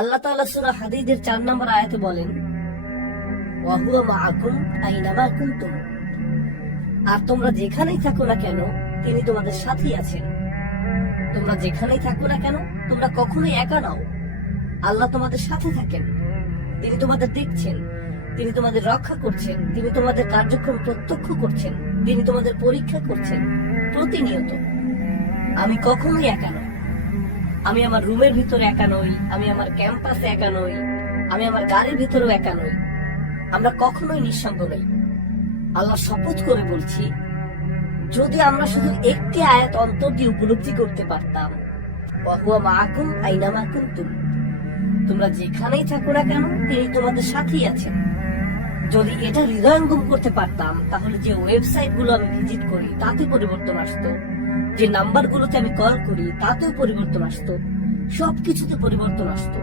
আল্লাহ তাআলা সূরা হাদীদের 4 নম্বর আয়াতে বলেন, ওয়া হুয়া মাআকুম আইনামা কুনতুম। আর তোমরা যেখানেই থাকো না কেন তিনি তোমাদের সাথেই আছেন। তোমরা যেখানেই থাকো না কেন তোমরা কখনোই একা নাও। আল্লাহ তোমাদের সাথে থাকেন, তিনি তোমাদের দেখছেন, তিনি তোমাদের রক্ষা করছেন, তিনি তোমাদের কার্যক্রম প্রত্যক্ষ করছেন, তিনি তোমাদের পরীক্ষা করছেন প্রতিনিয়ত। আমি কখনোই একা নই। আমি আমার রুমের ভিতরে একা নই, আমি আমার ক্যাম্পাসে একা নই, আমি আমার গাড়ির ভিতরেও একা নই। আমরা কখনোই নিঃসঙ্গ নই। আল্লাহ শপথ করে বলছি, যদি আমরা শুধু একটি আয়াত অন্তর দিয়ে উপলব্ধি করতে পারতাম, ওয়া হুয়া মাআকুম আইনামা কুনতুম, তোমরা যেখানেই থাকো না কেন তিনি তোমাদের সাথেই আছেন। যদি এটা হৃদয়ঙ্গম করতে পারতাম, তাহলে যে ওয়েবসাইট গুলো আমি ভিজিট করি তাতে পরিবর্তন আসতো, যে নাম্বার গুলোতে আমি কল করি তাতেও পরিবর্তন আসতো, সবকিছুতে পরিবর্তন আসতো।